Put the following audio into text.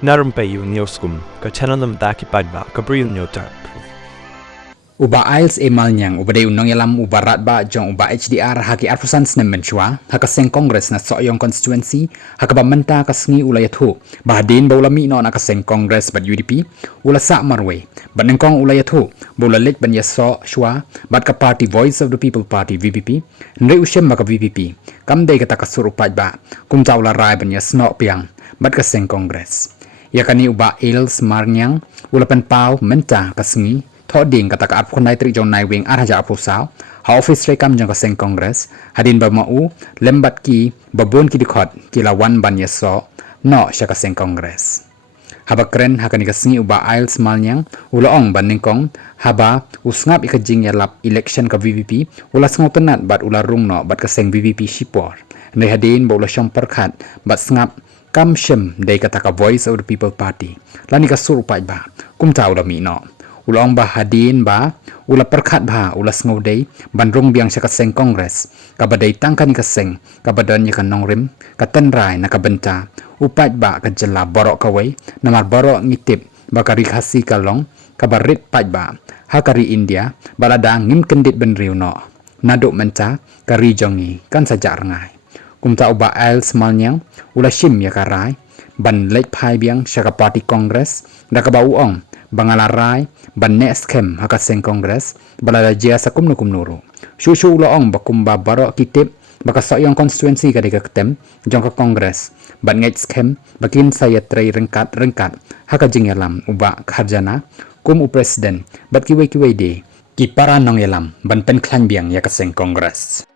Na Rympei U Hynñiewtrep paidbah Bri U Hynñiewtrep. Bah Ailes malnyang ubade unong yalam ubarat ba jong HDR haki arfusan snem menchua haka seng kongres na soyong constituency haka bamenta kasngi ulayathu bahadin baulami no na seng kongres bat UDP ula sa marwe banengkong ulayathu baulalek ban yaso shwa bat ka party Voice of the People Party VPP ndai ushem maka VPP kamdai kata kasur paidbah kumta ula rai ban yasno biang bat ka seng kongres yakani Bah Ailes marnyang ula penpau menta kasngi thọ ding kata ka apkon nai tri jong nai wing arhaja apusau ha office rekam jong ka seng kongres hadin ba mau lembat ki babon ki dikhot ki lawan ban yaso no sha ka seng kongres haba kren hakani ka singi Bah Ailes malnyang ulaong ban ningkong haba usngap ikajing yalap election ka VPP ula sngotenat bat ula rung no bat ka seng VPP shipor nei hadin ba ula shom perkhat bat snap kam shem dei kata ka Voice of the People Party lani ka sur paidbah kumta ula mi no ulong ba hadien ba ula perkhat ba ula sngodei bandrung biang sya ka seng kongres kabadai tangkani ka seng kabadan ya ka nongrim ka tenrai na nabynta upat ba ka jela baroh kawai namar baroh ngitip bakari Khasi kalong kabarit paidbah hakari India balada ngim kendit benriu no naduk menca kari jongi kan sajak rengai kumta Bah Ailes malnyang ula shim ya karai ban lek pai biang sya ka party kongres da ka bauong bangalarai ban next kem haka seng kongres balada jia sakum nukum nuru shushu ulaong bakumba baroh kitip baka soyong constituency ka deka ketem jong ka kongres ban next kem bakin saya trei rengkat haka jing yalam uba kharjana kum u presiden bat kiwe de ki para nong yalam ban pen klan biang ya ka seng kongres